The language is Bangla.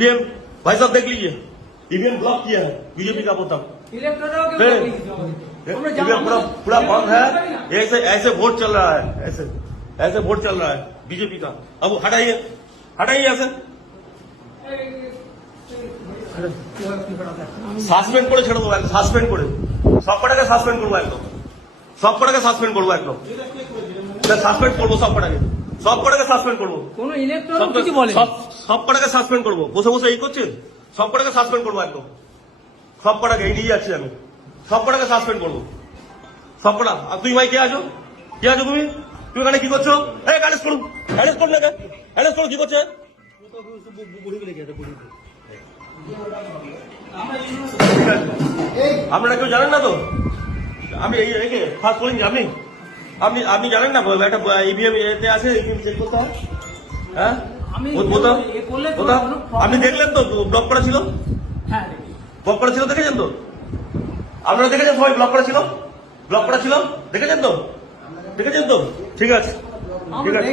ईवीएम भाई साहब देख लीजिए, ईवीएम ब्लॉक किया है बीजेपी का पोता। ईवीएम पूरा बंद है। ऐसे ऐसे वोट चल रहा है, ऐसे ऐसे वोट चल रहा है बीजेपी का। अब हटाइए हटाइए ऐसे সাসপেন্ড করে ছেড়ে দেবো, সাসপেন্ড করে সব কটাকে সাসপেন্ড করবো, একদম সব কটাকে সাসপেন্ড করবো, একদম সাসপেন্ড করবো, সব কটাকে সাসপেন্ড করবো, কোনো ইলেকট্রন কিছু বলে সব কটাকে সাসপেন্ড করবো। বসে বসে এই করছেন, সব কটাকে সাসপেন্ড করবো, একদম সব কটাকে এই নিয়ে যাচ্ছি আমি, সব কটাকে সাসপেন্ড করবো, সব কটা। আর তুই ভাই কে আছো, কে আছো তুমি? তুমি এখানে কি করছো? এই অ্যারেস্ট করুন, অ্যারেস্ট করুন, অ্যারেস্ট করুন। কি করছে? আপনারা কেউ জানেন না তো? আমি এই ফার্স্ট বলিনি আপনি আপনি আপনি জানেন না একটা ইভিএম এতে আছে, চেক করতে হয়। হ্যাঁ আপনি দেখলেন তো ব্লক করা ছিল, ব্লক করা ছিল, দেখেছেন তো? আপনারা দেখেছেন সবাই ব্লক করা ছিল, ব্লক করা ছিল, দেখেছেন তো? দেখেছেন তো? ঠিক আছে ঠিক আছে।